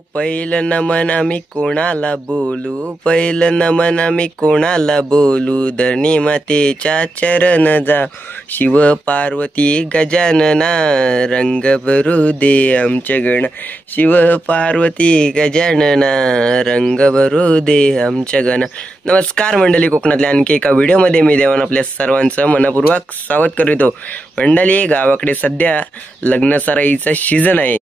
पहिलं नमन आम्ही कोणाला बोलू, पहिलं नमन आम्ही कोणाला बोलू, धरणी मातेच्या चरण जा, शिव पार्वती गजानना, रंग भरू दे आमच्या गणा, शिव पार्वती गजानना, रंग भरू दे आमच्या गणा. नमस्कार मंडळी, कोकणातल्या आणखी एका व्हिडिओमध्ये मी देवान आपल्या सर्वांचं मनपूर्वक स्वागत करतो. मंडळी, गावाकडे सध्या लग्नसराईचा सीझन आहे.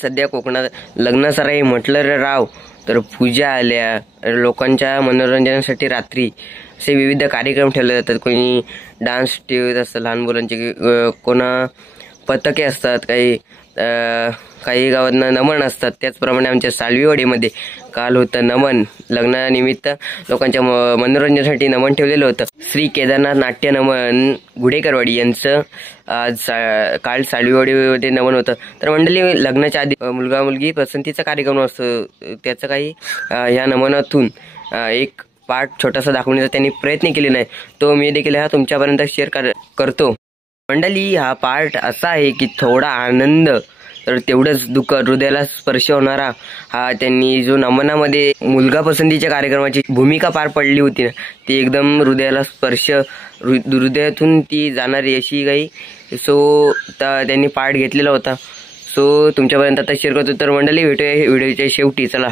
सध्या कोकणात लग्नसराई म्हटलं रे राव तर पूजा आल्या, लोकांच्या मनोरंजनासाठी रात्री असे विविध कार्यक्रम ठेवले जातात. कोणी डान्स ठेवत असतं लहान मुलांचे, कोणा पथके असतात, काही गावांना नमन असतात. त्याचप्रमाणे आमच्या सालवीवाडीमध्ये काल होतं नमन. लग्नानिमित्त लोकांच्या मनोरंजनासाठी नमन ठेवलेलं होतं. श्री केदारनाथ नाट्य नमन गुडेकरवाडी यांचं आज काल सालवीवाडीमध्ये नमन होतं. तर मंडळी, लग्नाच्या आधी मुलगा मुलगी पसंतीचा कार्यक्रम असतो, त्याचं काही ह्या नमनातून एक पार्ट छोटासा दाखवण्याचा त्यांनी प्रयत्न केलेला आहे. तो मी देखील हा तुमच्यापर्यंत शेअर करतो. मंडळी, हा पार्ट असा आहे की थोडा आनंद तर तेवढंच दुःख, हृदयाला स्पर्श होणारा हा त्यांनी जो नमनामध्ये मुलगा पसंतीच्या कार्यक्रमाची भूमिका पार पडली होती ना, ती एकदम हृदयाला स्पर्श, हृदयातून ती जाणारी अशी काही त्यांनी पार्ट घेतलेला होता. सो तुमच्यापर्यंत आता शेअर करतो. तर मंडळी, भेटूया व्हिडिओच्या शेवटी. चला.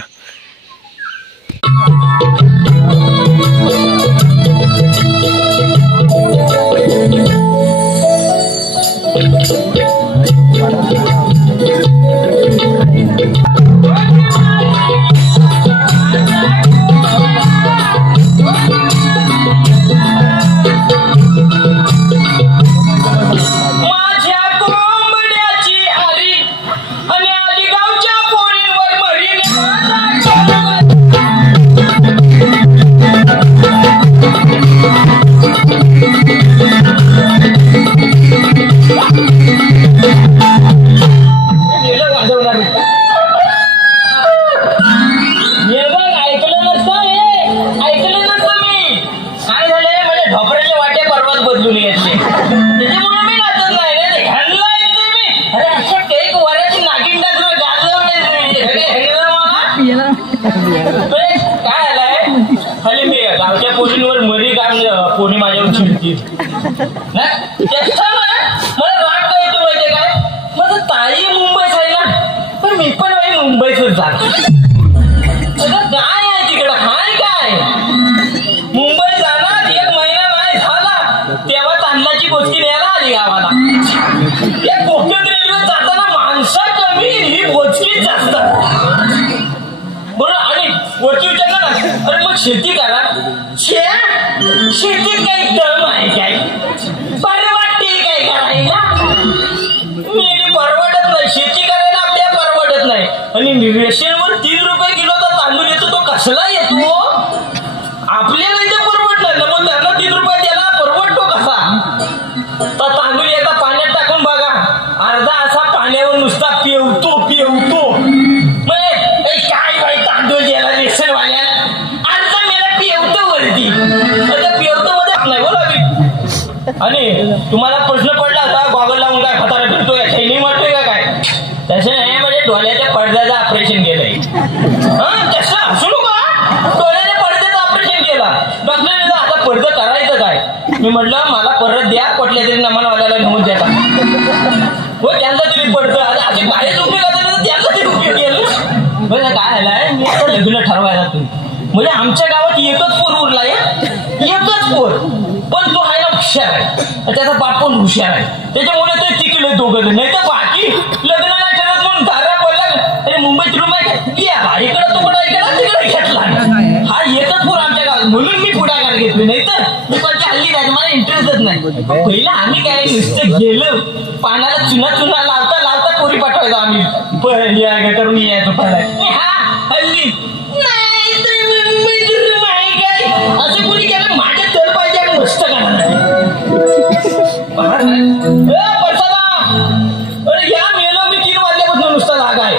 काय आलाय खाली मी गावच्या पोरींवर मरी काम पोरी माझ्यावर चिडतील ना. मला राग काय येतो माहितीये काय, माझं ताई मुंबईत आहे ना, पण मी पण बाई मुंबईतच जातो. काय आहे तिकडं, हाय काय मुंबई जाणार 1 महिना नाही झाला तेव्हा तांदळाची बोचकी न्यायला आली गावाला. या कोकणात रेल्वेत जाताना माणसं कमी, ही बोचकीच जास्त. बरोबर. आणि वरती विचारलं ना, अरे मग शेती करा. शेतीत काही दम आहे काय, परवडते काय करायला? मी परवडत नाही, शेती करायला आपल्या परवडत नाही. आणि रेशनवर 3 रुपये किलोचा तांदूळ येतो, तो कसला येतो? आपल्याला इथे परवडणार ना, मग त्यांना 3 रुपये द्यायला परवडतो कसा? तर तांदूळ एकदा पाण्यात टाकून बघा, अर्धा असा पाण्यावर नुसता पेवतो. काय बाई तांदूळ द्यायला रेशनवाल्या, अर्धा मेला पेवतो वरती, पेवतो मध्ये नाही बोला. आणि तुम्हाला प्रश्न पडला होता गॉगल लावून काय खतारा फिरतोय, शैनी मारतोय का काय? तसं नाही, म्हणजे डोळ्याच्या पडद्याचं ऑपरेशन केलंय. तसं असू नका, डोळ्याच्या पडद्याचं ऑपरेशन केला डॉक्टरने. आता पडदं करायचं काय? मी म्हटलं मला परत द्या, कुठल्या तरी नमनवाल्याला नेऊन द्या. हो, त्यांना तरी पडतं असे बाहेर उपयोग आता त्यांना तरी उपयोग केलं. काय झालंय, मी आता लग्न ठरवायला तुम्ही, म्हणजे आमच्या गावात एकच पोर उरला आहे, एकच पोर, पण तो आहे ना हुशार आहे, त्याचा बाप पण हुशार आहे, त्याच्यामुळे ते टिकले दोघं. नाही तर बाकी लग्न नाही करत म्हणून धारा पडला. अरे मुंबईत रूम आहे काय, इकडं तुकडा केला तिकडे घेतला. हा एकच पोर आमच्या गावात, म्हणून मी पुढाकार घेतली. नाही तर मी कोणत्या हल्ली नाही, मला इंटरेस्टच नाही. पहिला आम्ही काय नुसतं गेलं पाण्याला चुना लावता लावता पोरी पाठवायचो आम्ही, करून यायचो पाहिजे. हल्ली असं कोणी केलं, माझ्या तर पाहिजे मस्त करणार. या मेलो मी 3 वाजल्यापासून नुसता लाग आहे.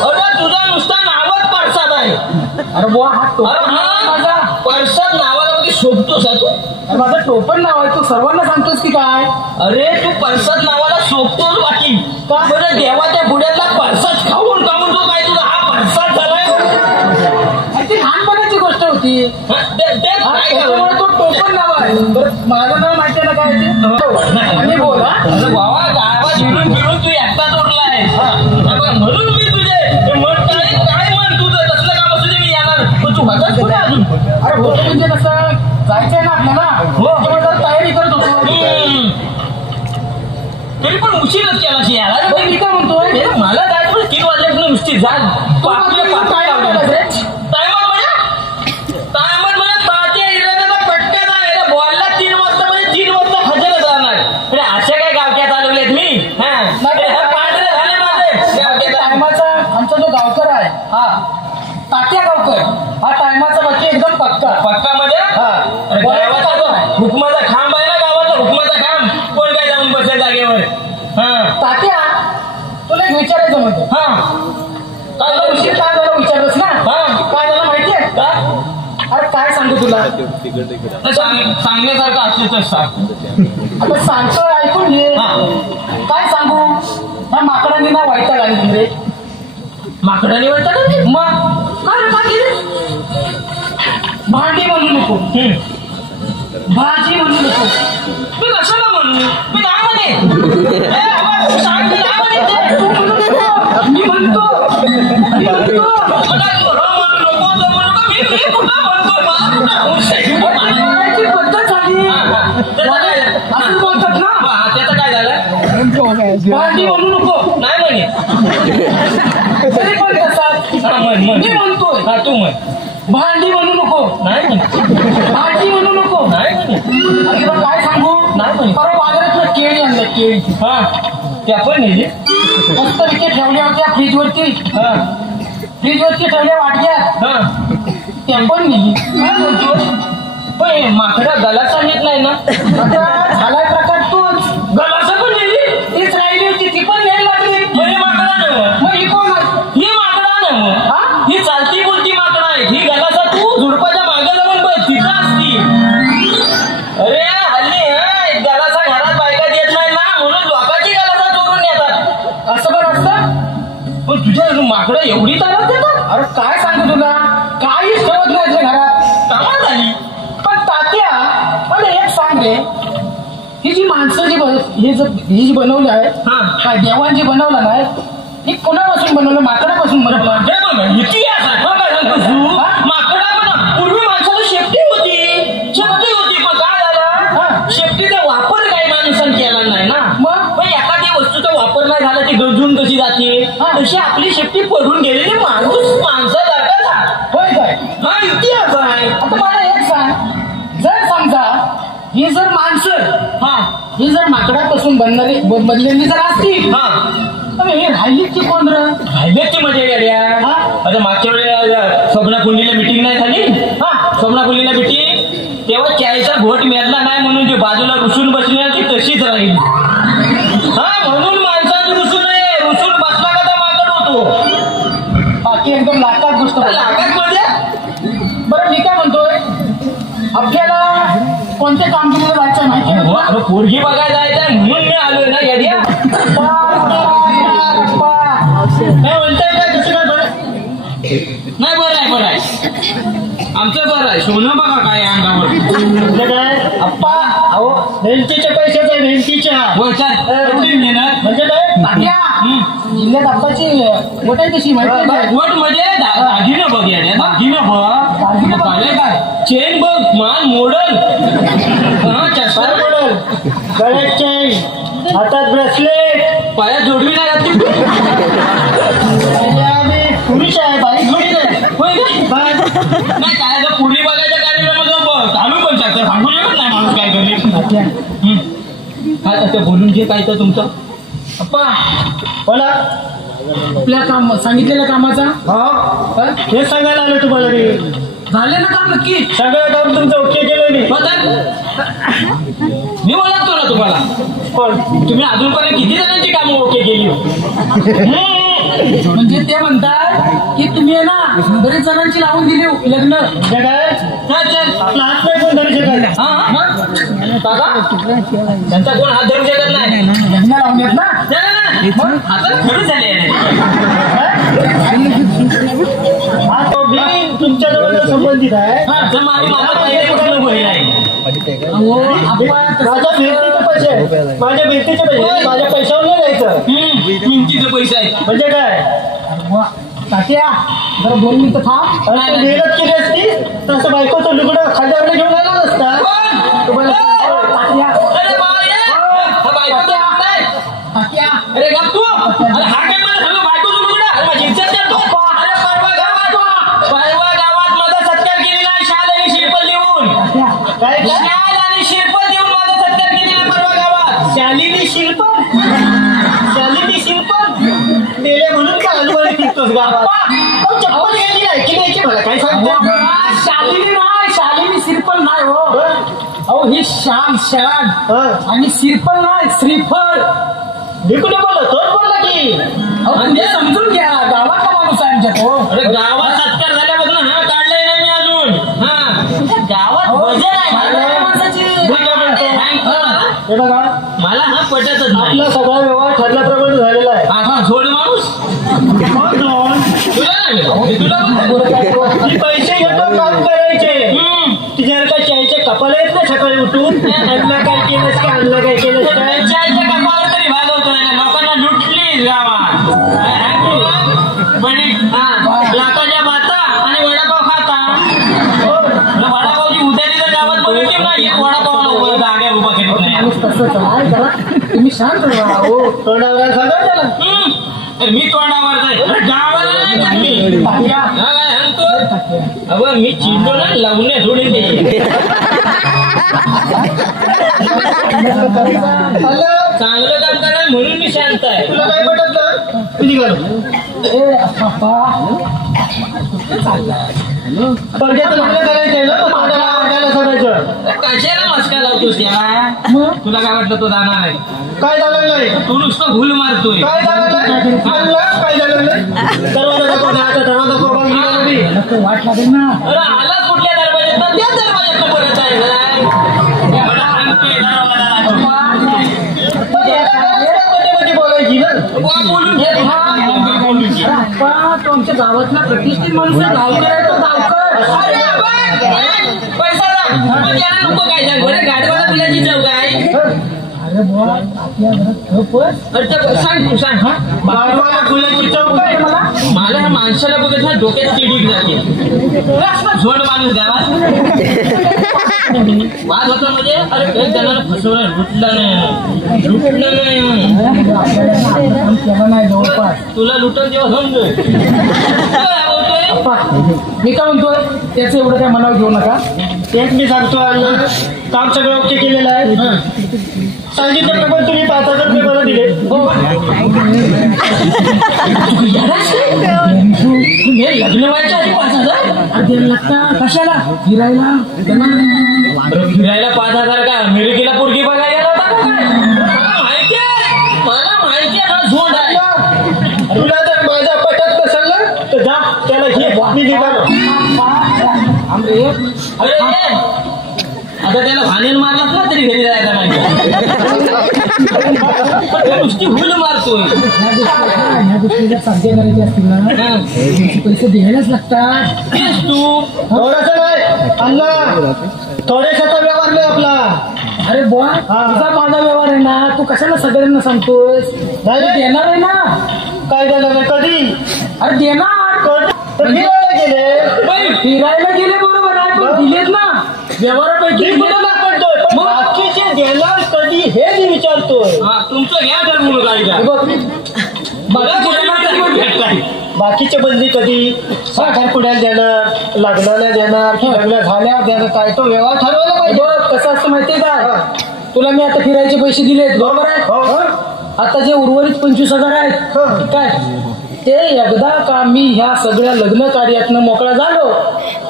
अरे तुझा नुसता नावच परसाद आहे. अरे हा परसाद नावाला मध्ये शोधतोस तू. माझं टोपण नाव आहे, तू सर्वांना सांगतोस की काय? अरे तू परसाद नावाला शोधतोस बाकी का? बरं देवाच्या बुड्यातला परसाद खाऊन का होती त्याच्यामुळे तो टोपण नाव आहे. बरं माझं नाव माहिती आहे ना काय ते आणि बोल बाबा गावात फिरून फिरून तू एकटाच उरलाय म्हणून मी तुझे मन काय मन तुझं तसलं काम असू दे मी येणार पण तू होताच कुठे अजून. अरे होतं म्हणजे कसं जायचंय ना आपल्याला त्यामुळे जरा तयारी करत होतो. तरी पण उशीरच केला यायला मी काय म्हणतोय मला जायचं पण 3 वाजल्यापासून नुसती जा बॉलला 3 वाजता म्हणजे 3 वाजता हजरच राहणार. अशा काय गावक्यात आलेत मी झाले माझे टायमाचा आमचा जो गावकर आहे हा तात्या गावकर हा टायमाचा बाकी एकदम पक्का मध्ये हुकमाचा खांब आहे ना गावाचा हुकमाचा खांब कोण काय जाऊन बसेल जागेवर. तात्या तुला एक विचारायचं म्हणतो काय उशीर काय झालं विचारलंस ना काय झालं माहितीये का. अरे काय सांगू तुला सांगण्यासारखं असलं तर सांग. आता सांगतो ऐकून घे. काय सांगू ह्या माकडांनी ना वैताग आली रे. माकडाने वैताग आली मग काय केलं भांडी म्हणू नको भाजी म्हणू नको. मी कशाला म्हणू मी नाही म्हणे सांग मी नाही म्हणे तू म्हणू नको मी म्हणतो पद्धत झाली असं बोलतात ना. त्याचं काय झालं भांडी म्हणू नको नाही म्हणे तरी पण कसं मी म्हणतोय तू म्हण भांडी म्हणू नको नाही भाजी म्हणू नको नाही म्हणे तुला काय सांगू नाही म्हणे परवा बाजारात केळी आणल्या केळी त्या पण नेली मस्त विके ठेवल्या होत्या फ्रीजवरती ठेवल्या वाटल्यात त्या पण नेली. काय म्हणतो पण माकडा गलासा नेत नाही ना आता झालाय प्रकार तोच गलासा पण नेली तीच राहिली होती ती पण न्यायला लागली. म्हणजे माकडा नव्ह मग ही कोण ही माकडा नव्ह ही चालती बोलती माकडा आहे. ही गलासा तू झुडपाच्या मागे जाऊन बघ तिथं असती. अरे हल्ली गलासा घरात बायका देत नाही ना म्हणून लोकांची गलासा चोरून येतात. असं बरं असतं पण तुझ्या माकडं एवढी तारात देतात. अरे काय सांगू तुला काहीच ठेवत नाही घरात कामात झाली. पण तात्या मला एक सांग रे ही जी माणसं ही जी बनवली आहे काय देवान जे बनवलं नाही ही कोणापासून बनवलं माकडापासून बनवलं. इतिहास माकडा पूर्वी माणसाला शेपटी होती मग काय झालं शेपटीचा वापर काही माणसाने केला नाही ना. मग एखाद्या वस्तूचा वापर नाही झाला ती गरजून कशी जाते तशी आपली शेपटी पडून गेलेली माणसासारखा होय काय हा इतिहास आहे. आता मला एक सांग जर समजा ही जर माणसं ही जर माकडापासून बनलेली जर असतील हे राहिली की कोण राहिलेत की मजा गेल्या. आता मागच्या वेळेला स्वप्नाकुंडीला मिटिंग नाही झाली स्वप्नाकुंडीला मिटिंग तेव्हा चायचा घोट मिळाला नाही म्हणून जे बाजूला रुसून बसली ती तशीच राहील. म्हणून माणसाने रुसून बसला का तर माकड होतो. बाकी एकदम लाखात गोष्ट लागात म्हणजे बरं मी काय म्हणतोय आपल्याला कोणत्या कामगिरीला जायचं माहिती आहे. पोरगी बघायला जायचंय म्हणून मी आलोय ना येड्या. काय म्हणताय काय कसं काय बरं नाही बरं आहे आमचं बरं आहे. सोनं बघा काय अंगावर काय अप्पा अहो भेंटीच्या पैशाचा भेंटीच्या म्हणजे काय जिल्ह्यात आप्पाची वोट आहे तशी माहिती आहे. वोट म्हणजे दागिनं बघ या दागिनं बघ काय चेन बघ मान मॉडल चष्मा मॉडल गळ्यात चेन हातात ब्रेसलेट पायात जोडवी नाही घातली पुरुष आहे बाई थोडी नाही काय पुढे बघायच्या कार्यक्रमात चालू पण शकतं सांगू शकत नाही माणूस काय करेल. आता बोलून घे काय तर तुमचं अप्पा बोला आपल्या काम सांगितलेल्या कामाचा हे सांगायला आलो तुम्हाला झाले ना काम नक्की सगळं काम तुमचं ओके केलं मी बोलतो ना तुम्हाला तुम्ही अजूनपर्यंत किती जणांची कामं ओके केली म्हणजे ते म्हणतात की तुम्ही आहे ना बरेच जणांची लावून दिली लग्न आपला हात नाही कोण धरू शकत त्यांचा कोण हात धरू शकत नाही लग्न लावून येत ना हातात खरंच झाले तुमच्या जवळ तुमच्यावर संबंधित आहे. माझ्या भेटीचे पैसे माझ्या पैशावर नाही जायचं. पैसे आहेत म्हणजे काय तात्या जरा 2 मिनिटं थांब. मेहनत केली असती तसं बायकोचं लुगडं खांद्यावर घेऊन आला नसता तुम्हाला. अरे गप तू. अरे हा काय मला सगळं बायकोचं लुगडं. अरे माझी इज्जत करतो. अरे परवा गावात माझा सत्कार केलेला आहे शाल आणि शिरपल देऊन. काय शाल आणि शिरपल देऊन माझा सत्कार केलेला परवा गावात. शालिनी शिल्प मेले म्हणून का आजूबाजू फिरतोस गावात. चप्पल घ्यायची ऐकी नाही मला काय सांगतो. शालिनी सिरपल नाही हो. अहो ही शान आणि सिरपल नाही श्रीफळ. मी कुठे बोललो तोच बोलला की. अहो म्हणजे समजून घ्या गावातला माणूस आहे आमच्यात हो. अरे गावात सत्कार झाल्यापासून हा काढलाय नाही मी अजून. हा गावात भजन आहे हे बघा मला हा पटतच नाही. आपला सगळा व्यवहार ठरल्याप्रमाणे झालेला आहे. हा सोड माणूस ती पैसे घेतो काम करायचे. तिच्या काय चायचे कपाल आहेत ना सकाळी उठून आणला काय केलंस का आणला काय केलंस काय. चायच्या कपावर तरी भागवतो नाही लोकांना लुटली गावात. बडी लाताच्या बाता आणि वडापाव खाता. वडापावची उद्याची तर गावात बघितली नाही. वडापावाला उभं जाग्या उभा केली नाही. तसं काय करा तुम्ही शांत राहा हो. तोंडावर सांगा त्याला. मी तोंडावर गावाला नाही का मी सांगतो. अगं मी चिडलो ना लावणे सोडून दे. चांगलं काम करा म्हणून मी शांत आहे. तुला काय पटत ना तुझी घालू परग्याचं लग्न करायचंय ना तोंडाला सांगायचं. कशाला मस्का लावतोस याला. तुला काय वाटलं तो जाणार आहे. काय झालं नाही. तू नुसतं भूल मारतोय. काय झालं नाही काय झालं नाही. दरवाजा वाट लागेल ना. अरे आला कुठल्या दरवाज्यात त्या दरवाज्यात परत आहे. बोलायची ना बोलून घे. तुमच्या गावातला प्रतिष्ठित माणूस गावकर आहे तो गावकर. पैसा त्याला नको काय सांग बरं गाडीवाला तुझ्याची चौक आहे. अरे बुवा आपल्या घरात सांग तू सांग. हा फुलाची चौक आहे मला. मला ह्या माणसाला बघत ना डोक्यात चिडीक जाते. झोड माणूस गावात वाद होता म्हणजे अरे काही जणांना फसवलं लुटलं नाही जवळपास. तुला लुटल तेव्हा समजू. मी काय म्हणतोय त्याचं एवढं काय मनावर घेऊ नका. एक मी सांगतो काम सगळं ओके केलेलं आहे. सांगितल्याप्रमाणे तुम्ही 5,000 रुपये मला दिले. लग्न व्हायच्या आधी 5,000 द्यायला लागतात. कशाला फिरायला फिरायला 5,000 का मिरकीला पोरगी बघायला होता का काय. माहिती आहे मला माहिती आहे हा झोंड आहे. तुला जर माझ्या पटत नसेल ना तर जा त्याला घे मी निघालो. अरे आता त्याला भानेल मारलाच ना तरी घरी जायला माहिती. नुसती भूल मारतोय. ह्या गोष्टी जर साध्य करायचे असतील ना पैसे द्यायलाच लागतात. तू थोडंसं नाही अण्णा थोडेसाचा व्यवहार नाही आपला. अरे बुवा तुझा माझा व्यवहार आहे ना. तू कशाला सगळ्यांना सांगतोस. देणार आहे ना. काय झालं नाही कधी. अरे देणार फिरायला गेले. फिरायला गेले बरोबर आहे पण दिलेत ना व्यवहारापैकी. पण बाकीचे देणार कधी हे मी विचारतोय. तुमचं घ्या ठरवून बाकीचे बंदी कधी साखरपुड्याला देणार लग्नाला देणार की लग्न झाल्यावर देणार काय तो व्यवहार ठरवायला पाहिजे. कसं असतं माहितीये का तुला मी आता फिरायचे पैसे दिलेत बरोबर आहे. आता जे उर्वरित 25,000 आहेत काय ते एकदा का मी ह्या सगळ्या लग्न कार्यातनं मोकळा झालो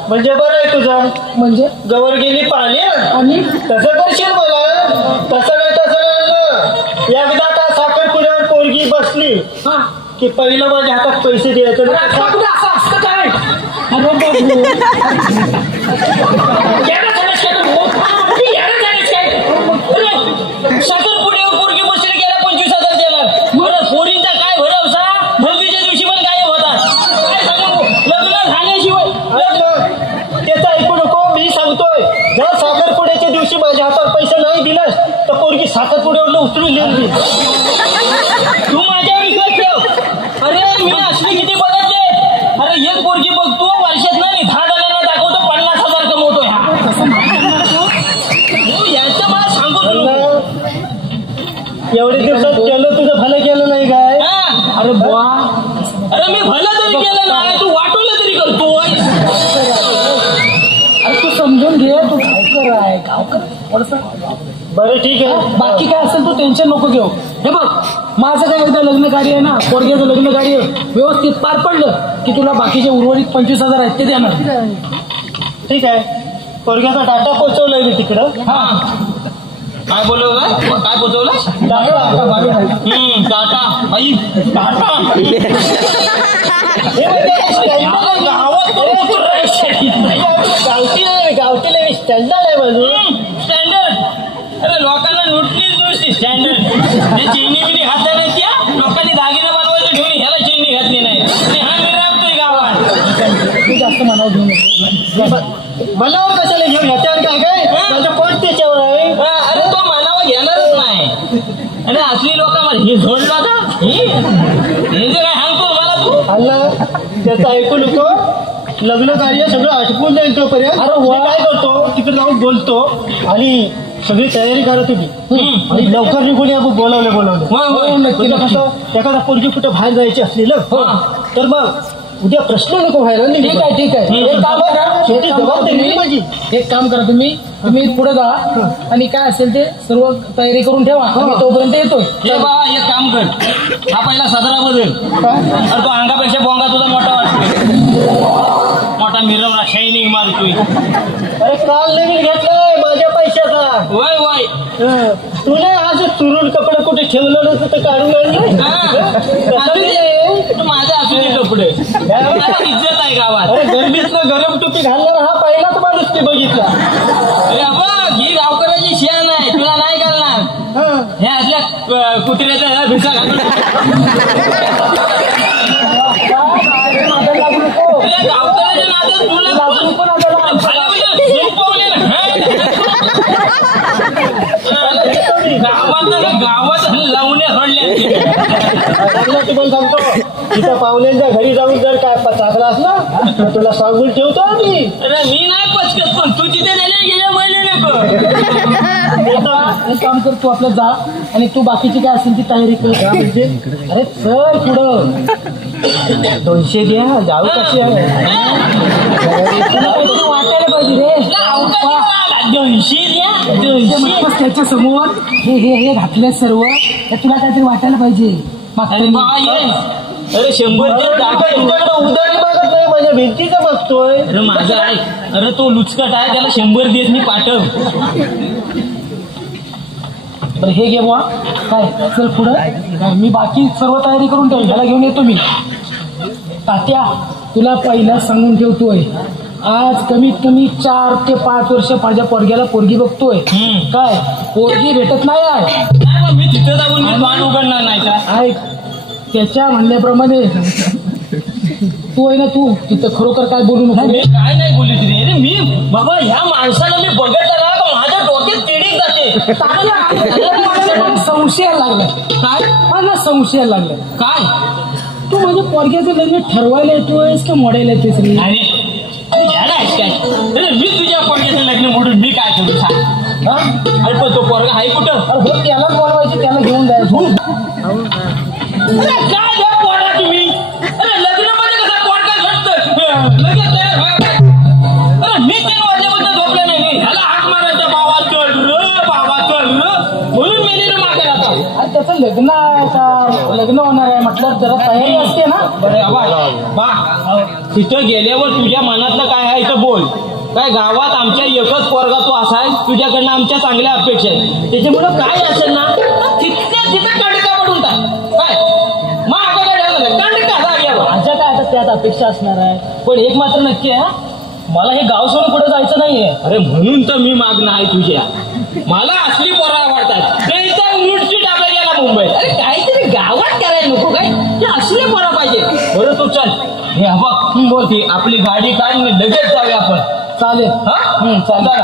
म्हणजे बरं आहे तुझं. म्हणजे गवर गेली पाणी आणि तसं करशील मला. तसं नाही एकदा का साखरपुड्यावर पोरगी बसली की पहिलं माझ्या हातात पैसे द्यायचं. असं असतं काय. साखरपुड्यावर पोरगी बसली गेला 25,000 देणार. पोरींचा काय भरवसा. हळदीच्या दिवशी पण गायब होता. काय सांगू लग्न झाल्याशिवाय साखरपुड्यावर उचलून देईल. तू माझ्यावर विश्वास ठेव. अरे मी असली किती बघितले. अरे एक पोरगी बघतो वर्षात नाही 10 जणांना दाखवतो 50,000 कमवतो. याचं मला सांगू एवढे दिवसात केलं तुझं भलं केलं नाही काय. अरे बुवा, अरे मी भलं तरी केलं नाही तू वाटवलं तरी करतो. अरे तू समजून घे, तू गावकर आहे, गावकर थोडंसं. बरं ठीक आहे. बाकी काय असेल तू टेन्शन नको घेऊ. हे बघ, माझं काय एकदा लग्न कार्य आहे ना, पोरग्याचं लग्न कार्य व्यवस्थित पार पडलं की तुला बाकीचे उर्वरित 25,000 आहेत ते देणार. ठीक आहे. पोरग्याचा डाटा पोहोचवलाय मी तिकडं. काय बोलवलं काय पोचवलं. टाटा बाई टाटा गावठी नाही स्टँडर्ड आहे माझं. स्टँडर्ड. अरे लोकांना नुटलीच नुसती स्टँडर्ड. चिमणी बिनी घातल्या नाही त्या लोकांनी दागिने बनवायला ठेवून ह्याला चिमणी घातली नाही आणि हा मिरावतोय गावात. तू जास्त मनावर घेऊ नको. मनावर कशाला घेऊन ह्याच्यावर काय काय माझं पोट त्याच्यावर आहे. अरे तो मानावा घेणारच नाही. अरे असली लोक हे झोडला का हे जे काय सांगतो मला तू. अल्ला त्याचं ऐकू नको. लग्न कार्य सगळं आटपून जाईल तोपर्यंत. अरे मी काय करतो तिकडे जाऊन बोलतो आणि सगळी तयारी करत होती आणि लवकर निघून या. बोलावलं कसं एखादा पोरगी कुठं बाहेर जायची असली ना तर मग उद्या प्रश्न नको व्हायला. ठीक आहे. एक काम करा तुम्ही पुढे जा आणि काय असेल ते सर्व तयारी करून ठेवा. आम्ही तोपर्यंत येतोय. हे बाबा एक काम कर. हा पहिला साजरा बदल. अरे तो अंगापेक्षा बोंगा तुझा मोठा वाटतो. मोठा मिरवला शायनिंग मारतोय. अरे काल नवीन घेतलाय माझ्या पैशाचा. वय वय तुला आज चुरून कपडे कुठे ठेवलं नव्हतं तर काढून आणलं. माझे असू दे कपडे. इज्जत आहे गावात. अरे गरमीतलं गरम टोपी घालणारा हा पहिलाच माणूस ते बघितला. अरे बघ ही गावकऱ्याची शेण आहे तुला नाही घालणार. हे असल्या कुत्र्याचा ह्या भिसा घालून गावकऱ्याच्या नादात तुला गावात लावण्या रडल्या. तुम्हाला सांगतो तिथं पाहुण्यांच्या घरी जाऊन जर काय चाकलास ना तर तुला सांगून ठेवतो आम्ही. अरे मी नाही पचकत पण तू तिथे गेल्या महिने नको. एक काम कर, तू आपलं जा आणि तू बाकीची काय असेल ती तयारी कर. अरे चल पुढं. 200 द्या जाऊ कशी आहे. वाटायला पाहिजे रे. 200 द्या. त्याच्या समोर हे घातले सर्व तुला काहीतरी वाटायला पाहिजे. अरे 100 उदाहरण मागत नाही माझ्या भिंतीचं बघतोय. अरे माझं आहे. अरे तो लुचकट आहे त्याला 100 देत मी पाठव. बरं हे घे बुवा. काय चल पुढं. मी बाकी सर्व तयारी करून ठेव. ह्याला घेऊन येतो मी. तात्या तुला पहिला सांगून ठेवतोय आज कमीत कमी 4 ते 5 वर्ष माझ्या पोरग्याला पोरगी बघतोय. काय पोरगी भेटत नाही आहे. मी तिथं जाऊन मी तोंड उघडणार नाही का. ऐक त्याच्या म्हणण्याप्रमाणे तू आहे ना तू तिथं खरोखर काय बोलू नको. मी काय नाही बोलू तिथे. अरे मी बाबा ह्या माणसाला मी बघितलं ना तर माझ्या डोक्यात तिडीक जाते. संशय लागलाय. काय मला संशय लागलाय. काय तू माझ्या पोरग्याचं लग्न ठरवायला येतोयस का मोडायला येतोयस रे. अरे काय अरे मी तुझ्या पोरग्याचं लग्न मोडून मी काय करू सांग. अरे पण तो पोरगा आहे कुठं. अरे हो त्यालाच बोलवायचे त्याला घेऊन जायचं. अरे काय घ्या पोरगा तुम्ही. अरे लग्न मध्ये कसा पोरगा घडतं लगेच तयार व्हायला. अरे मी 3 वाजल्याबद्दल झोपलं नाही. ह्याला हाक मारायचा बाबा चल म्हणून मी निर्णय मागे जातो. अरे त्याचं लग्न होणार आहे म्हटलं जरा तयारी असते ना. बा तिथं गेल्यावर तुझ्या मनातलं काय आहे तर बोल. काय गावात आमच्या एकच पोरगा तो असा आहे तुझ्याकडनं आमच्या चांगल्या अपेक्षा आहेत. त्याच्यामुळं काय असेल ना तिथं कंडका पडून काय मग काय कंडका जाग्यावर. माझ्या काय आता त्यात अपेक्षा असणार आहे. पण एक मात्र नक्की आहे मला हे गाव सोडून कुठे जायचं नाहीये. अरे म्हणून तर मी मागणं आहे तुझ्या. मला असली पोरं आवडतात. त्याचा रूटची टाकला गेला मुंबईत. अरे काहीतरी गावात करायला नको काय ते असले पोरं पाहिजे. बरं तू चल हे बघ बोलते आपली गाडी काढ मी लगेच जाऊया आपण. चालेल. हा चालेल.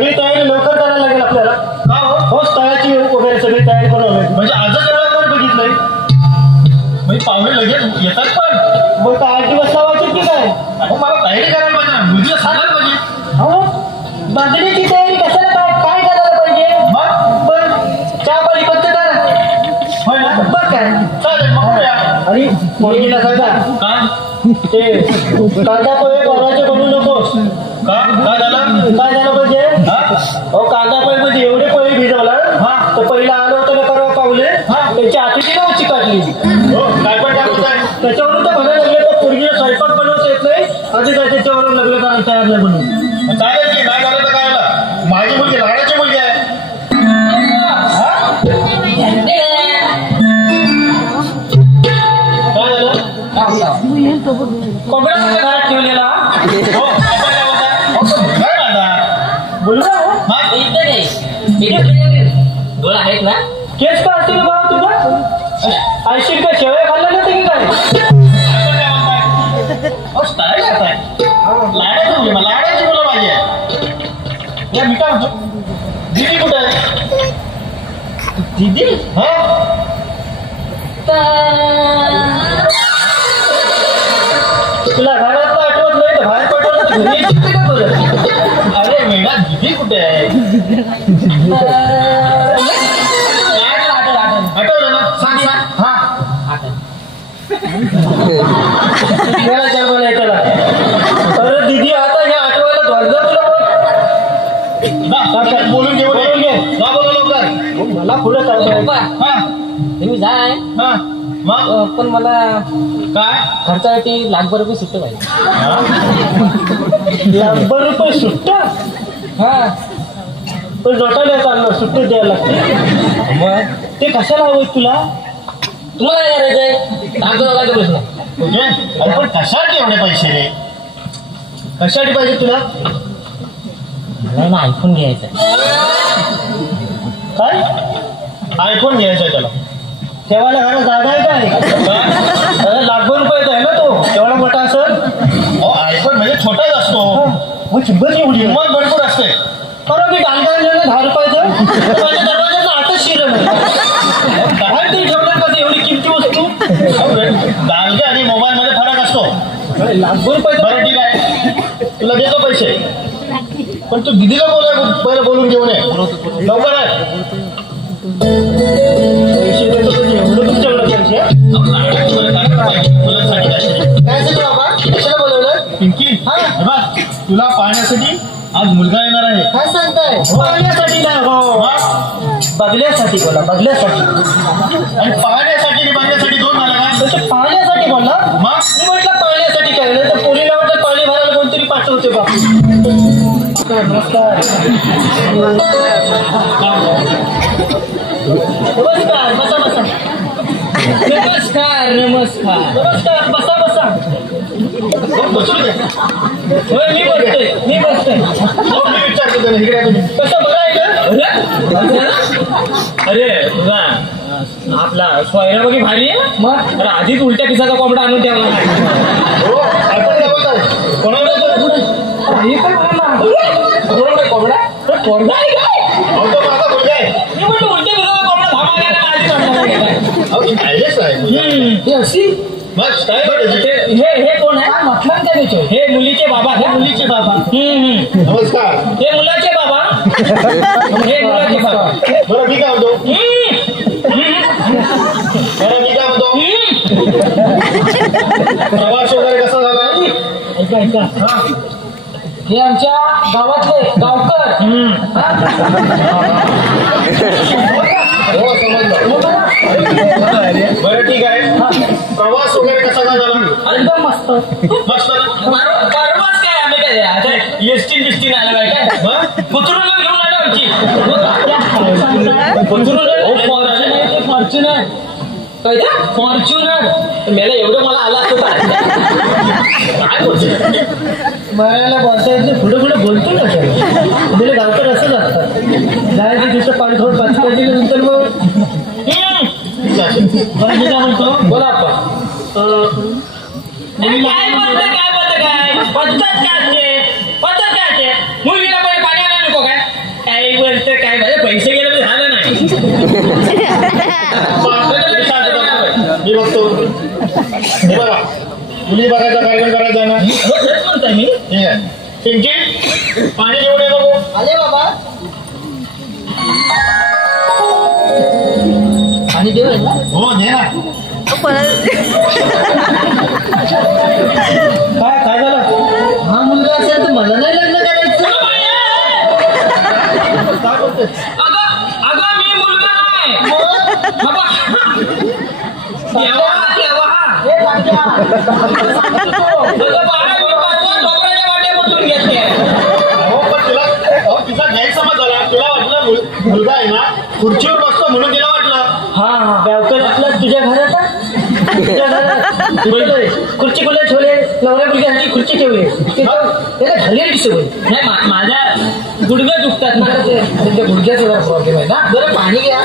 सगळी तयारी लवकर करायला लागेल आपल्याला. हो स्थळाची वगैरे सगळी तयारी करावी लागेल. म्हणजे आजच एवढं बघितलंय म्हणजे पाहुणे लगेच येतात पण मग काय 8 दिवस लावायचे की काय? मला तयारी करायला पाहिजे ना मुलीला सांगायला पाहिजे. हो बाजरीची तयारी कशाला काय करायला पाहिजे? मग पण चहा पाणी फक्त करा. होय ना बघ काय चालेल मग करूया. आणि मुलगीला सांगा काय ते कांदा पोहे कोणाचे बनवू नकोस. काय झालं काय झालं पाहिजे? अहो कांदा पोहे म्हणजे एवढे पोहे भिजवला तर पहिला आलं होतं ना परवा पावले त्याची आठवडी नव्हती काढली. काय पण काय बोलताय त्याच्यावरून तर म्हणायला लागले तर पोरगीला स्वयंपाक बनवता येत नाही आधी काय त्याच्यावरून लग्न करायला तयार नाही बनवून. चालेल की नाही झालं तर काय आलं माझी मुलगी लहानाची मुलगी आहे. काय झालं? कोंबड्या घरात ठेवलेला हो काय बोलताय काय दादा बोलू ना गोळ आहेत ना केस का असतील बाबा तुझा? आयशील का शेवया खाल्ल्या नव्हते की काय? लाडाची मुलं पाहिजे या मी काय म्हणतो दिदी कुठे आहे? दीदी तुला घरात आठवत नाही तर बाहेर पाठवलं तर घरी येते का परत? अरे मेघा दिदी कुठे आहे? आठवलं ना सांग सांग हा त्याला जन्माला येताना अरे दीदी आता ह्या आठवायला धोरजा तुला बोलून घे बोलून घे. जा बोला लवकर मला पुढे चालतंय. हा तुम्ही जाय हा मग पण मला काय खर्चासाठी लाखभर रुपये सुट्टे पाहिजे. 100 रुपये सुट्टा हा पण नोटाला चालणार सुट्टी द्यायला लागते. मग ते कशाला हवं तुला? तुम्हाला काय करायचंय आमचं दोघांचा प्रश्न म्हणजे अरे पण कशासाठी एवढे पैसे रे कशासाठी पाहिजे तुला? मला ना आयफोन घ्यायचा. काय आयफोन घ्यायचा आहे त्याला ठेवायला घरात जागा आहे काय? अरे लाखभर रुपयाचा आहे ना तो तेवढा मोठा असं. आयफोन म्हणजे छोटाच असतो मग चिंबत एवढी किंमत भरपूर असते. बरं मी डालगा आणलं 10 रुपयाचं माझ्या दरवाजाचं आतच शिरलं काय तरी ठेवणार का ते एवढी किमती वस्तू? दालगे आणि मोबाईल मध्ये फरक असतो. लाखभर रुपये बरं ठीक आहे तुला देतो पैसे पण तू दिदीला पहिलं बोलून घेऊन ये लवकर आहे. पैसे देतो कधी एवढं तुमच्याकडे पैसे मुलांसाठी काहीतरी. काय झालं बाबा कशाला बोलवलं? पिंकी हे बघ तुला पाहण्यासाठी आज मुलगा येणार आहे. काय सांगताय? पाहण्यासाठी नाही हो बघण्यासाठी बोला बघण्यासाठी. आणि पाहण्यासाठी आणि बघण्यासाठी दोन झालं का? तसं पाहण्यासाठी बोला मग मी म्हटलं पाहण्यासाठी काय नाही तर पोरीला वाटलं पाणी भरायला कोणतरी पाठवते बा. नमस्कार नमस्कार बसा बसा. नमस्कार नमस्कार नमस्कार बसा बसा. बसू दे. होय मी बसतोय मी विचारतो त्याला इकडे तुम्ही कसं बरं आहे ना? अरे तुझा आपला सोयरा वगैरे भारी आहे मग तर आधीच उलट्या पिसाचा कोंबडा आणून ठेवला. हो आपण काय बोलताय कोणाला हे काय म्हणा कोंबडा कोंबडा आहे काय तो माझा मुलगा आहे. मी म्हटलं उलट्या पिसाचा कोंबडा हे अशी मग काय करायचं? हे कोण आहे म्हटलं काय त्याच्यावर? हे मुलीचे बाबा हे मुलीचे बाबा. नमस्कार हे मुलाचे बाबा हे मुलाचे बाबा बरं मी काय म्हणतो प्रवास वगैरे कसा झाला? ऐका ऐका हे आमच्या गावातले गावकर हो समजलं. बरं ठीक आहे प्रवास वगैरे कसा काय झाला? एकदम मस्त. मस्त ना? परवाच काय आम्ही काय आता एसटी बिस्टी आलं काय काय कुत्रून घेऊन आलो आमची फॉर्च्युनर काय फॉर्च्युनर मेला एवढं मला आला असतं काय बोलतो मला बोलता पुढे पुढे बोलतो ना सर गावकर असंच असतात जायचं तिथं पाणथोड पाचका दिल्यानंतर मग बरं मी काय म्हणतो बोला आपण काय बोलत काय पद्धत काय ते मुलगीला पहिले पाणी आणायला नको काय मुली बघायचा कार्यक्रम करायचा ना. तेच म्हणताय मी. ठीक आहे. पिंकी पाणी घेऊन ये बघू. आले बाबा. आणि देऊ ना. हो दे ना. काय झालं. हा मुलगा असेल तर मला नाही लग्न करायचं. काय बोलतोय. अगं मी मुलगा नाही बाबा. हे पाक्या. तिचा गैरसमज झाला. तुला वाटलं मुलगा आहे ना खुर्चीवर बसतो म्हणून तिला वाटलं. हा गावकर आपलं तुझ्या घरात खुर्ची कुठे ठेवले. नवऱ्या मुलग्यासाठी खुर्ची ठेवली. त्याला घालेली सवय नाही. माझ्या गुडघे दुखतात ना. त्यांच्या गुडघ्याचा जरा प्रॉब्लेम आहे ना. बरं पाणी घ्या.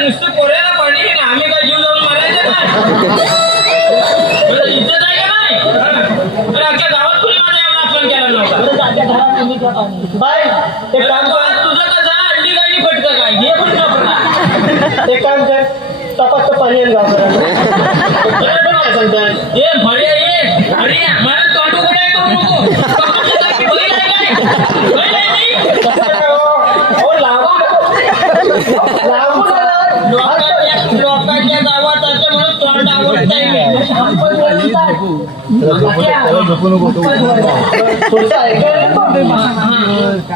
नुसतं पोऱ्याला पाणी घे ना. आम्ही काय जीव जाऊन मारायचं ना. इज्जत आहे का नाही. अख्ख्या गावात कोणी माझा एवढा अपमान केला नव्हता. बाय ते काम कर. तुझं कसं अंडी गाडी फटकं काय घे फटका. ते काम कर. तपास पाणी गावकरांना सांगतात. ये भड्या ये. अरे मला तोंड उघडाय करू नको. लोकांच्या गावात असं म्हणून तोंड आवडतंय.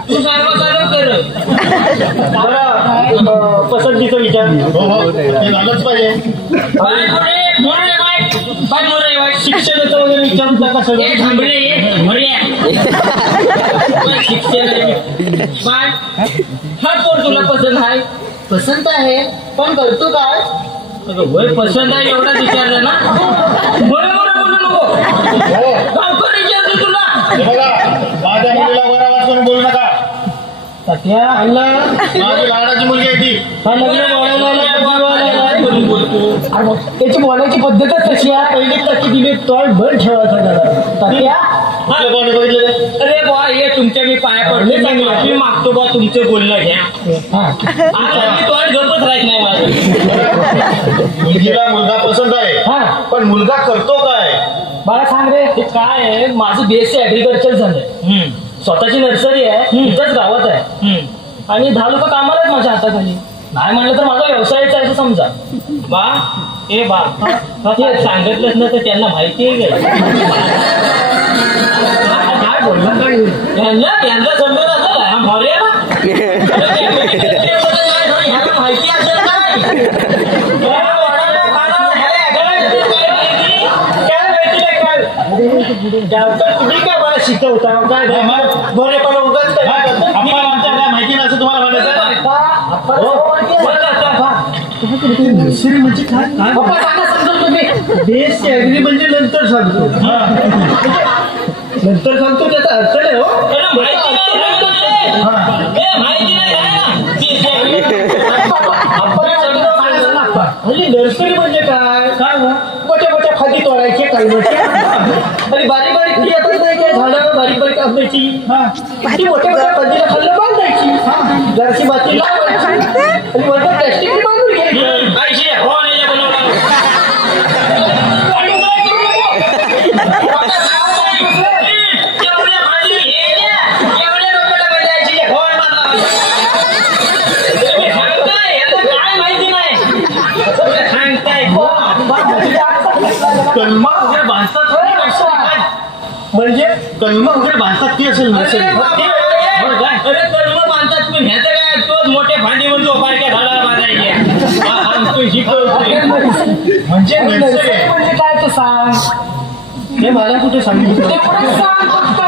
तू सर्वसाधारण कर. पसंतीचा विचार झालंच पाहिजे. शिक्षणाचं वगैरे विचारून टाका सगळं. हा पोर तुला पसंत आहे. पसंत आहे पण करतो काय. वय पसंत आहे एवढाच विचारलं ना. बरोबर बोलू नको. गावकर विचारतो तुला. बघा माझ्या मुलीला वरा वाचून बोलू नका. तात्या अण्णा माझी लाडाची मुलगी आहे ती. हा लग्न बोलायला त्याची बोलायची पद्धतच तशी आहे. पहिली टक्के दिली तोंड बंद ठेवायचा जरा. तात्या बघितलं. अरे बा हे तुमच्या मी पाया पडले. मी मागतो बा तुमचं बोलणं घ्या. आता मी तोंड गपच राहत नाही माझं. मुलगीला मुलगा पसंत आहे. हा पण मुलगा करतो काय. मला सांग रे. ते काय आहे माझं BSc ऍग्रिकल्चर झालंय. स्वतःची नर्सरी आहे. इथंच गावात आहे. आणि 10 लोक कामाला आहेत माझ्या हाताखाली. नाही म्हणलं तर माझा व्यवसायच आहे असं समजा. बा ए बा सांगितलंच ना तर त्यांना माहिती आहे काय बोलला त्यांना समजत असेल. हा भरे ना माहिती असेल तुम्ही काय मला शिकवता काय बरे पण उगाच माहिती नसतं तुम्हाला म्हणायचं. नर्सरी म्हणजे काय समजा तुम्ही. BSc ऍग्री म्हणजे नंतर सांगतो. नंतर सांगतो त्याचा अर्थ नाही. हो माहिती नाही. म्हणजे नर्सरी म्हणजे काय काय मोठ्या मोठ्या फांदी तोडायचे कलमाच्या. आणि बारीक बारीक ती येतच नाही काय झाडाला बारीक बारीक आंब्याची. ती मोठ्या मोठ्या फांदीला खाल्लं बांधायची. जराशी माती लावायची आणि वरती प्लॅस्टिकने बांधून घ्यायचं. कलमा वगैरे बांधतात म्हणजे कलमा वगैरे बांधतात ती असेल नर्सरी. अरे कर्म बांधतात पण ह्याचं काय तोच मोठे भांडी म्हणतो पारख्या झाडाला बांधायचे. म्हणजे नर्सरी म्हणजे काय ते सांग. हे मला कुठे सांगितलं. तेवढंच सांग फक्त.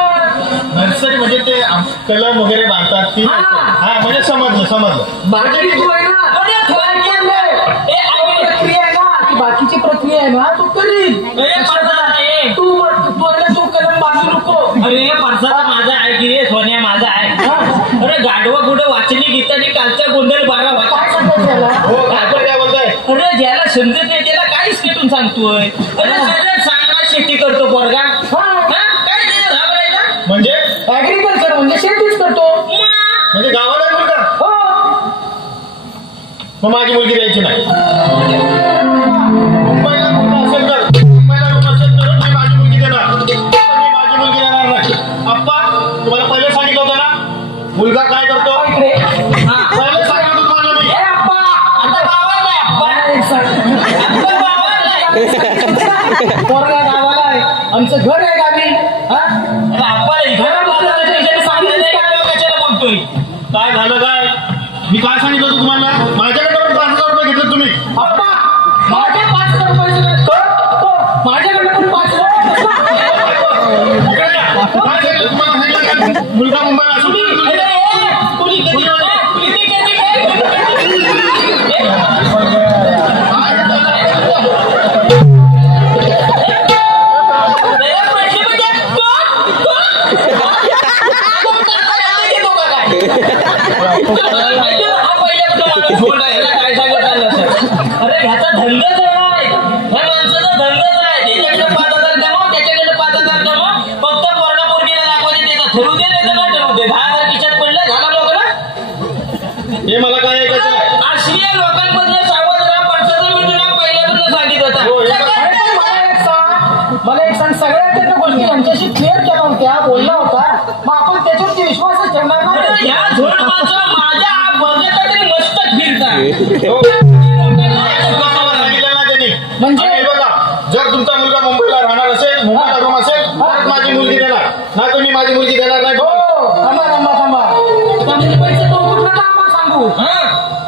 नर्सरी म्हणजे ते कलम वगैरे बांधतात ती. हा म्हणजे समजलं. बाकी तू आहे ना प्रक्रिया आहे ना ती बाकीची प्रक्रिया आहे ना तू करील. तू कलम बांधू नको. अरे परसाचा माझा आहे की रे सोन्या माझा आहे. अरे गाढवा कुठं वाचली गीतानी कालचा गोंधळ बारा काय सांगतो त्याला. काय बोलताय. अरे ज्याला समजत नाही त्याला काहीच पेटून सांगतोय. अरे सरळ सांगा शेती करतो पोरगा. काय त्याला घाबरायचं. म्हणजे ऍग्रिकल्चर म्हणजे शेतीच करतो. म्हणजे गावाला मुलगा. हो मग माझी मुलगी द्यायची नाही. मुंबईला रूम असेल तर मी माझी मुलगी देणार. मी माझी मुलगी देणार नाही. आप्पा तुम्हाला पहिले सांगितलं होतं ना मुलगा काय करतो. पहिले सांगितलं तुम्हाला मी. पोरगा गावाला आहे, आमचं घर आहे गावी. बोलतोय काय झालं काय मी काय सांगितलं होतं तुम्हाला. माझ्याकडे पण 5,000 रुपये घेतले तुम्ही. अप्पा माझे 5,000 रुपये माझ्याकडे पण 5,000. काय सांगितलं तुम्हाला सांगितलं मुलगा मुंबईला असू अरे ह्याचा धंदाच आहे, ह्या माणसाचा धंदाच आहे. त्याच्याकडे 5,000 कमाव, त्याच्याकडे 5,000 कमाव, फक्त पोरगा पोरगीला दाखवायचे. त्याचा ठरवू दे नाही तर काय ठरवू दे. 10,000 खिशात पडले झाला लोकांना. हे मला काय ऐकायचं नाही. अश्लील लोकांमधले सावध राहा. पडसाचं मी तुला पहिल्यापासून सांगितलं होतं. मला एक सांग, सगळ्या त्या गोष्टी यांच्याशी क्लिअर केल्या होत्या, बोलला होता, मग आपण त्याच्यावरती विश्वासच ठेवणार नाही. ह्या झोड माणसं माझ्या बघता तरी मस्तक फिरतात. म्हणजे बघा जर तुमचा मुलगा मुंबईला राहणार असेल, मुंबईला रूम असेल तर माझी मुलगी देणार ना. तुम्ही माझी मुलगी देणार नाही. थांबा. त्या मुंबईचं कौतुक नका आम्हाला सांगू.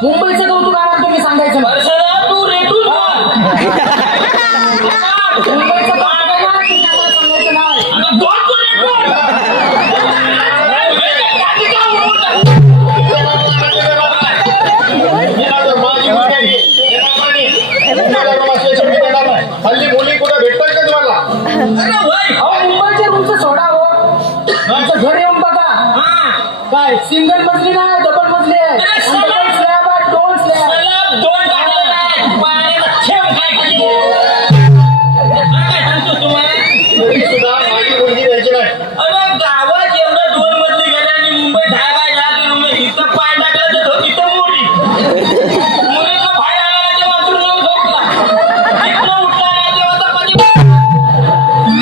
मुंबईचं कौतुक आम्हाला तुम्ही सांगायचं नाही. वर्षाला तू रेटून बोल. मुंबईचं कौतुक तुम्ही आम्हाला सांगायचं नाही. आणि बोल तू रेटून. माझी मुलगी देणार नाही. हल्ली मुली कुठे भेटतोय का तुम्हाला. अरे होय. अहो मुंबईच्या रूमचं सोडा हो, आमचं घर येऊन बघा. काय सिंगल मजली नाही, डबल मजली आहे. डबल स्लॅब आहे, 2 स्लॅब. मला 2 टाकलेलं आहे. पाण्याचा थेंब काय खाली. काय सांगतो तुम्हाला. सुद्धा माझी मुलगी द्यायची नाही. अरे गावात एवढं 2 मजली घर आणि मुंबई 10x10 रूम आहे. इथं पाय टाकला तर तिथं मोडी. मुलीला बाहेर आला तेव्हा अंथरुणावर झोपला. इथनं उठला नाही तेव्हा चपाती.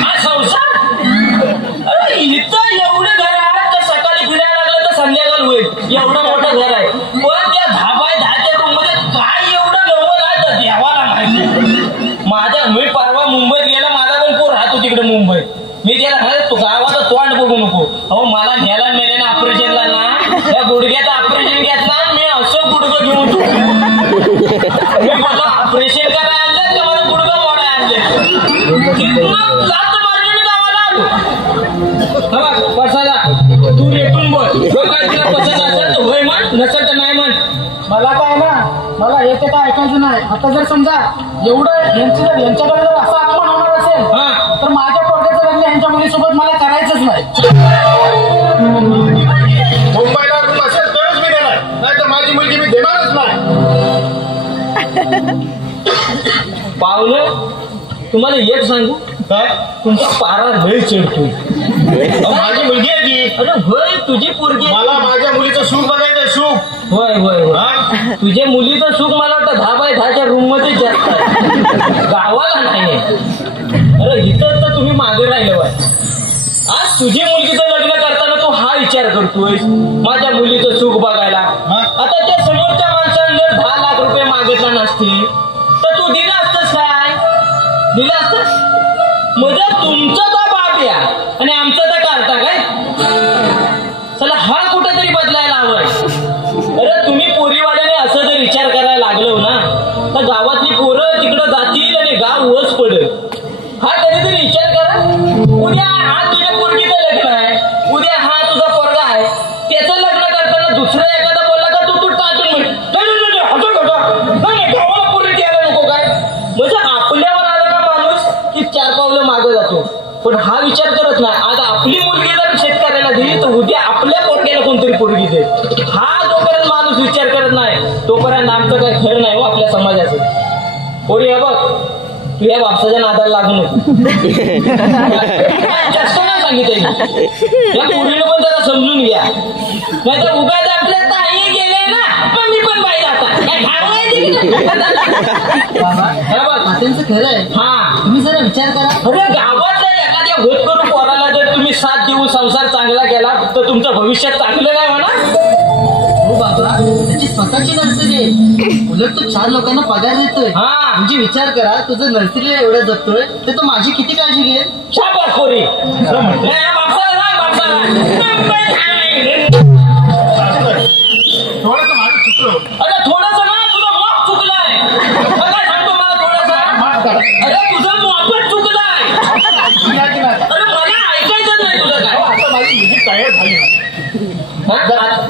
हा संसार. अरे इथं एवढं घर आहे तर सकाळी फिरायला लागलं तर संध्याकाळ होईल. एवढं मोठं घर आहे. पण त्या 10x10 रूम मध्ये काय एवढं नवल आहे तर देवाला माहिती. मी परवा मुंबईत गेला. माझा पण पोर राहतो तिकडे मुंबईत. मी त्याला सांगितलं तू गावाचं तोंड बघू नको. अहो मला न्यायला मेले ना ऑपरेशनला ना, त्या गुडघ्याचं ऑपरेशन घेतला. मी असं गुडघं घेऊन मी मला ऑपरेशन करायला आणलं तर मला गुडघं मोडा आणले. तिथनं लाथ मारली मी गावाला आलो. पसाला तू रेटून बोल. काय तिला पसंत असेल तर होय म्हण, नसेल तर नाही म्हण. मला काय ना, मला हे ते काय ऐकायचं नाही. आता जर समजा एवढं यांच्याकडे जर असा अपमान होणार असेल तर माझ्या पोरग्याचं लग्न यांच्या मुलीसोबत मला करायचंच नाही. मुंबईला रूम असेल तरच मी देणार, नाही तर माझी मुलगी मी देणारच नाही. पाहुलं तुम्हाला एक सांगू काय तुमचा पारा लय चिडतोय. माझी मुलगी आहे ती. अरे होय तुझी पोरगी. मला माझ्या मुलीचं सुख बघायचं. सुख होय होय होय. तुझ्या मुलीचं सुख मला वाटतं 10x10 रूम मध्ये जास्त आहे, गावाला नाही. अरे इथं तर तुम्ही मागे राहिले होय. आज तुझी मुलगीचं लग्न करताना तू हा विचार करतोय माझ्या मुलीचं सुख बघायला. आता त्या समोरच्या माणसाने जर 10 लाख रुपये मागितला नसतील तर तू दिला असतस काय. दिला असतस. म्हणजे तुमचं तर बाप या आणि आमचं तर करता काय. चला हा कुठेतरी बदलायला हवाय. अरे तुम्ही पोरीवाल्याने असं जर विचार करायला लागलो ना तर गावातली पोरं तिकडं जातील आणि गाव ओस पडेल. हा कधीतरी विचार करा. उद्या हा तुझ्या पोरगीचं लग्न आहे, उद्या हा तुझा पोरगा आहे, त्याचं लग्न करताना दुसरा एखादा बोलला का तू टाकून म्हणे नाही गावाला पोरी द्यायला नको काय. म्हणजे आपल्यावर आला ना माणूस की 4 पावलं मागं जातो. पण हा विचार करत नाही. आज आपली मुलगी जर शेतकऱ्याला दिली तर उद्या आपल्या पोरग्याला कोणतरी पोरगी दे. हा जोपर्यंत माणूस विचार करत नाही तोपर्यंत आमचं काही खरं नाही हो आपल्या समाजाचं. पोरी हे बघ तू या बापसाच्या नादाला लागू नको. जास्त नाही सांगितलं. या पोरीनं पण जरा समजून घ्या. नाही तर उगाच आपल्या ताई गेले ना पण मी पण पाहिजे आता काय खावं त्यांचं खरं आहे. हा तुम्ही जरा विचार करा. अरे गावातल्या एखाद्या होतकरू पोराला जर तुम्ही साथ देऊन संसार चांगला केला तर तुमचं भविष्य चांगलं नाही म्हणा. हो बाबा, त्याची स्वतःची नर्सरी, उलट तो 4 लोकांना पगार देतोय. म्हणजे विचार करा, तुझं नर्सरीला एवढं जपतोय तर तो माझी किती काळजी घेईल. शाबास पोरी. थोडंसं माझं चुकलं. अरे थोडस ना तुझं मॉप चुकलाय. काय सांगतो मला थोडस. अरे तुझं मॉपच चुकलाय. अरे मला ऐकायचंच नाही तुझं काय. आता माझी मुलगी तयार झाली ना.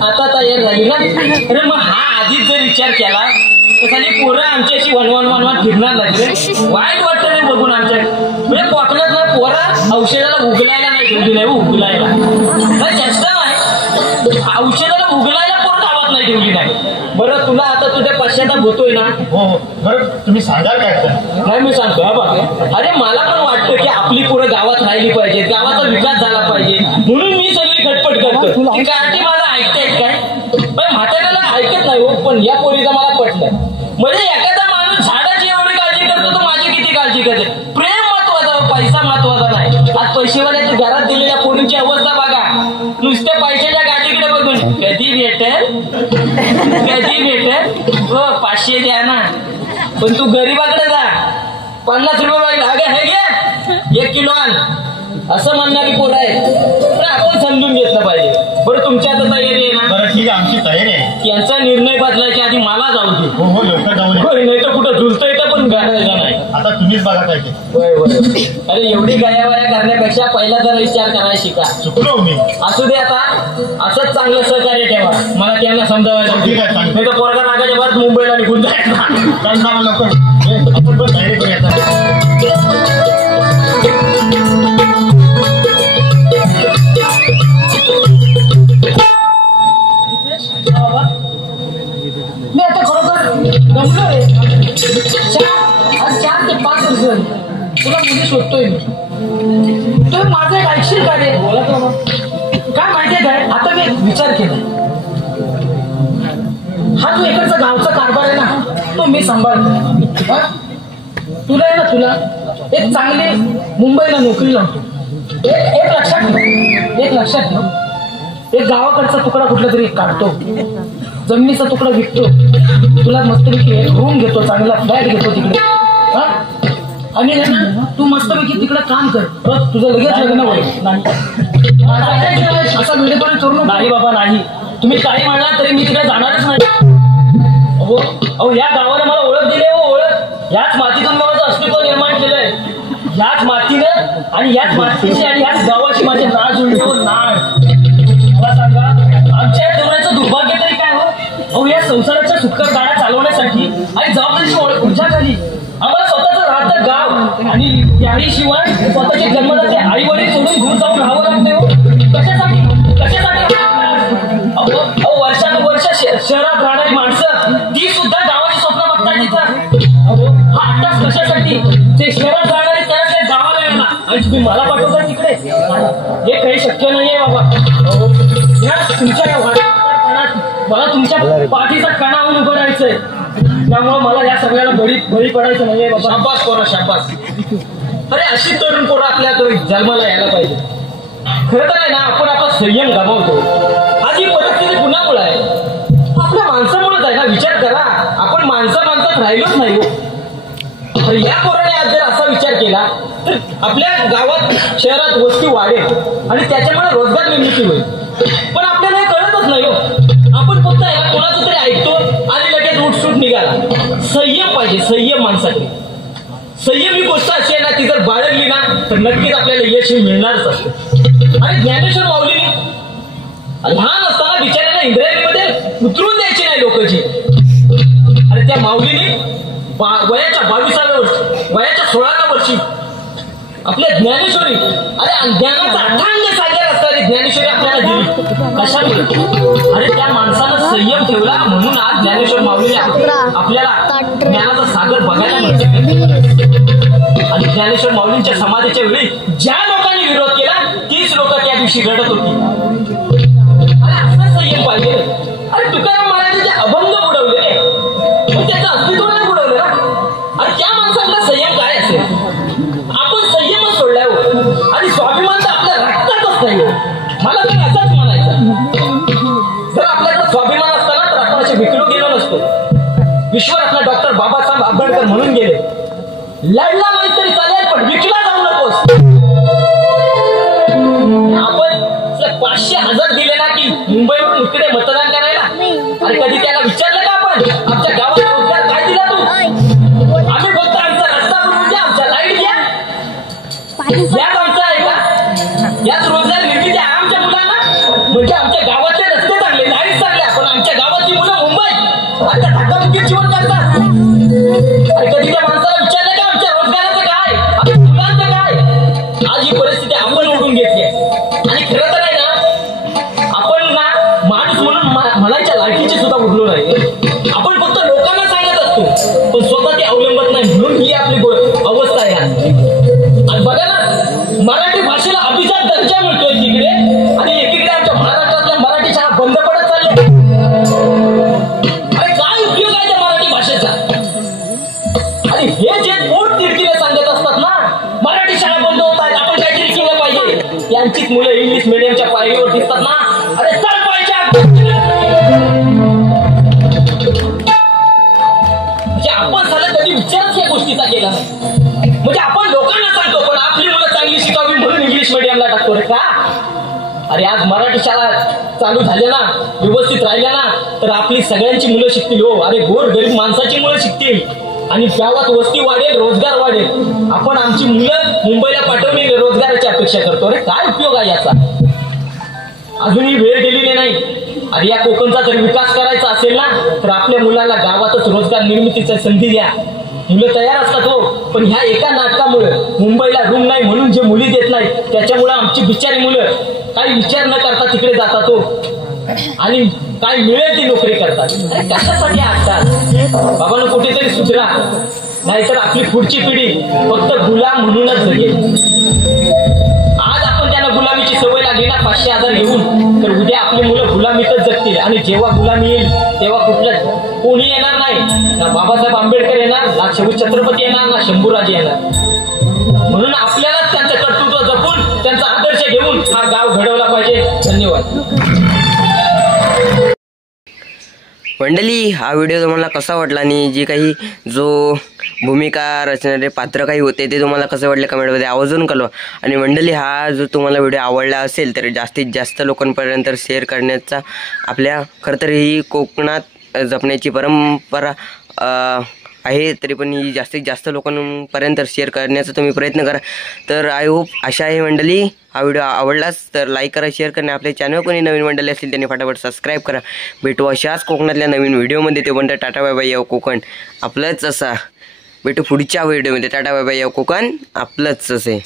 आता तयार झाली ना. अरे मग हा आधीच जर विचार केला तर खाली पोरं आमच्याशी वनवान फिरणार लागले. वाईट वाटतं नाही बघून आमच्या म्हणजे कोकणात ना पोरं औषधाला उगलायला नाही ठेवली नाही. उगलायला काय चेष्टा नाही. औषधाला उगलायला पोरं गावात नाही ठेवली नाही. बरं तुला आता तुझ्या पश्चाताप होतोय ना. हो बरं तुम्ही सांगाल काय नाही मी सांगतो हा बघ. अरे मला पण वाटतं की आपली पोरं गावात राहिली पाहिजे, गावाचा विकास झाला पाहिजे म्हणून मी सगळी खटपट करतो. ती कार्टी मला ऐकतायत काय पण म्हाताऱ्याला ऐकत नाही हो. पण या पोरीचं मला पटलं. म्हणजे एखादा माणूस झाडाची एवढी काळजी करतो तर माझी किती काळजी करते. प्रेम महत्वाचा, पैसा महत्वाचा नाही. आज पैसेवाल्याच्या घरात दिलेल्या पोरींची अवस्था बघा. नुसत्या पैशाच्या गाडीकडे बघून कधी भेटेल हो 500 द्या ना. पण तू गरीबाकडे जा 50 रुपये मागितले. अगं हे घे 1 किलो आण असं म्हणणारी पोरं आहे. पण आपण समजून घेतलं पाहिजे. बरं तुमची आता तयारी आहे ना. बरं ठीक आहे आमची तयारी आहे. यांचा निर्णय बदलायच्या आधी मला जाऊ दे. हो लवकर जाऊ नाही तर कुठं झुलता येतं पण गायला नाही. आता तुम्हीच बघा काय ते. अरे एवढी गायावाया करण्यापेक्षा पहिला जरा विचार करायला शिका. चुकलो मी. असू दे आता असंच चांगलं सहकार्य ठेवा. मला त्यांना समजावायला ठीक आहे चांगलं. नाही तर पोरगा नागाच्या भारत मुंबईला निघून जायचं. काय सांगा लवकर. आपण पण तयारी करूया. मी आता खरोखर गमलोय. 4 ते 5 वर्ष तुला मुली शोधतोय मी. तुम्ही माझं एक ऐकशील का रे. काय माहितीये काय, आता मी एक विचार केला. हा जो इकडचा गावचा कारभार आहे ना तो मी सांभाळतो. तुला आहे ना, तुला एक चांगली मुंबईला नोकरी लावतो. एक लक्षात ठेव. एक गावाकडचा तुकडा कुठला तरी काढतो, जमिनीचा तुकडा विकतो, तुला मस्तपैकी रूम घेतो, चांगला फ्लॅट घेतो तिकडे. आणि तू मस्तपैकी तिकडे काम कर. तुझं लगेच लग्न होईल. असा वेळेपर्यंत करू नाही बाबा नाही. तुम्ही काही म्हणला तरी मी तिकडे जाणारच नाही. अहो या गावाने मला ओळख दिली. ओळख याच मातीतून माझं अस्तित्व निर्माण केलंय. याच मातीनं आणि याच मातीची आणि याच गावाची माझे नाळ जुळतो. नाळ मला सांगा आमच्या या जीवनाचं दुर्भाग्य तरी काय हो. अहो या संसाराच्या सुखकर गाड्या चालवण्यासाठी आणि जबाबदारीची ऊर्जाखाली आम्हाला स्वतःचं राहतं गाव आणि त्याहीशिवाय स्वतःचे जन्मदाते आई वडील सोडून दूर जाऊन राहावं लागते हो. कशासाठी अहो वर्षानुवर्ष शहरात राहणारी माणसं ती सुद्धा गावाची स्वप्न बघतात तिथं. हा अट्टास कशासाठी. ते शहरात राहणारे त्या गावाला येणार आणि तुम्ही मला पाठवता तिकडे. हे काही शक्य नाहीये बाबा. तुमच्या मला तुमच्या पाठीचा कणा होऊन उभं राहायचंय. त्यामुळे मला या सगळ्याला बळी पडायचं नाहीये बाबा. शाबास पोरा शाबास. अरे अशी तरुण पोरं आपल्या जन्माला यायला पाहिजे. खरं तर आहे ना आपण आपला संयम गमावतो. आज ही परिस्थिती कुणामुळे आहे. आपल्या माणसामुळेच आहे ना. विचार करा आपण माणसात राहिलोच नाही. तर या पोराने आज जर असा विचार केला तर आपल्या गावात शहरात वस्ती वाढेल आणि त्याच्यामुळे रोजगार निर्मिती होईल. पण आपल्याला हे कळतच नाही हो. आपण फक्त याला कोणाचं तरी ऐकतो आणि लगेच उठसूट निघाला. संयम पाहिजे. संयम माणसाकडे. संयम ही गोष्ट अशी आहे ना ती जर बाळगली ना तर नक्कीच आपल्याला यश मिळणारच असतं. आणि ज्ञानेश्वर माऊलीने लहान असताना बिचाऱ्यांना इंद्रायणीमध्ये उतरून द्यायची नाही लोकांची. आणि त्या माऊलीने वयाच्या 22व्या वर्षी वयाच्या 16व्या वर्षी आपल्या ज्ञानेश्वरी अरे ज्ञानाचा अथांग सागर असणारी ज्ञानेश्वरी आपल्याला दिली. कशामुळे. अरे त्या माणसानं संयम ठेवला म्हणून आज ज्ञानेश्वर माऊलीने आपल्याला ज्ञानाचा सागर बघायला मिळते. आणि ज्ञानेश्वर माऊलींच्या समाधीच्या वेळी ज्या लोकांनी विरोध केला तीच लोक त्या दिवशी रडत होती. अरे असा संयम पाहिजे. अरे तुकाराम महाराजांचे अभंग उडवलेले लढला नाही तरी चालेल पण विकला जाऊ नकोस. आपण 500,000 दिले ना की मुंबईवरून इकडे मतदान करायला. अरे कधी त्याला विचारलं का आपण आमच्या गावात रोजगार काय दिला तू? आम्ही फक्त आमचा रस्ता बनवून द्या, आमच्या लाईट द्या, यात आमचा आहे का? यात रोजगार निर्मिती आहे आमच्या मुलांना. म्हणजे आमच्या गावातले रस्ते चांगले, लाईट चांगल्या, पण आमच्या गावातली मुलं मुंबईत आता धक्काबुक्कीत जीवन करतात. अरे कधी त्या माणसाला विचारलं का आमच्या रोजगाराचं काय, आमच्या मुलांचं काय? आज ही परिस्थिती आपण ओढून घेतली आहे. आणि खरं तर आहे ना, आपण ना माणूस म्हणून म्हणायच्या लायकीची सुद्धा उठलो नाही. आपण फक्त लोकांना सांगत असतो पण स्वतः ते अवलंबत नाही, म्हणून ही आपली अवस्था आहे. आणि बघा ना, मराठी भाषेला अभिजात दर्जा मिळतोय तिकडे आणि एकीकडे आमच्या महाराष्ट्रातल्या मराठी शाळा बंद पडत चालल्या. अरे काय उपयोग आहे त्या मराठी भाषेचा? आणि हे जे पोट तिरकीने सांगत असतात ना, मराठी शाळा बंद होत आहेत, आपण काहीतरी केलं पाहिजे, यांचीच मुलं इंग्लिश मिडियमच्या पायरीवर दिसतात ना. अरे चल पाहिजे. म्हणजे आपण साला कधी विचारच या गोष्टीचा केला नाही. म्हणजे आपण लोकांना सांगतो पण आपली मुलं चांगली शिकावी म्हणून इंग्लिश मिडियमला टाकतो रे का? अरे आज मराठी शाळा चालू झाल्या ना, व्यवस्थित राहिल्या ना, तर आपली सगळ्यांची मुलं शिकतील हो. अरे गोर गरीब माणसाची मुलं शिकतील आणि गावात वस्ती वाढेल, रोजगार वाढेल. आपण आमची मुलं मुंबईला पाठवून रोजगाराची अपेक्षा करतो. अरे काय उपयोग आहे याचा? अजूनही वेळ गेलेली नाही. अरे या कोकणचा जर विकास करायचा असेल ना, तर आपल्या मुलांना गावातच रोजगार निर्मितीची संधी द्या. मुलं तयार असतात हो, पण ह्या एका नाटकामुळे मुंबईला रूम नाही म्हणून जे मुली देत नाही त्याच्यामुळे आमची बिचारी मुलं काही विचार न करता तिकडे जातात हो आणि काय मिळेल ती नोकरी करतात. अरे कशासाठी आटतात? बाबांना कुठेतरी सुधरा, नाहीतर आपली पुढची पिढी फक्त गुलाम म्हणूनच जगेल. आज आपण त्यांना गुलामीची सवय लागली ना 500,000 घेऊन, तर उद्या आपली मुलं गुलामीतच जगतील. आणि जेव्हा गुलामी येईल तेव्हा कुठलं कोणी येणार नाही. ना बाबासाहेब आंबेडकर येणार, ना छत्रपती येणार, ना शंभूराजे येणार. म्हणून आपल्यालाच त्यांचं कर्तृत्व जपून त्यांचा आदर्श घेऊन हा गाव घडवला पाहिजे. धन्यवाद. मंडळी, हा व्हिडिओ तुम्हाला कसा वाटला आणि जे काही जो भूमिका रचणारे पात्र काही होते ते तुम्हाला कसं वाटले कमेंटमध्ये आवर्जून कळवा. आणि मंडळी, हा जो तुम्हाला व्हिडिओ आवडला असेल तर जास्तीत जास्त लोकांपर्यंत शेअर करण्याचा आपल्या खरं तर ही कोकणात जपण्याची परंपरा आहे, तरी पण ही जास्तीत जास्त लोकांपर्यंत शेअर करण्याचा तुम्ही प्रयत्न करा. तर आय होप आशा आहे मंडळी हा व्हिडिओ आवडलाच तर लाईक करा, शेअर करा. आपल्या चॅनल कोणी नवीन मंडळी असतील त्यांनी फटाफट सबस्क्राईब करा. भेटू अशाच कोकणातल्या नवीन व्हिडिओमध्ये. ते म्हणतात टाटा बाय बाय, कोकण आपलंच असा. भेटू पुढच्या व्हिडिओमध्ये. टाटा बाय बाय, कोकण आपलंच असे.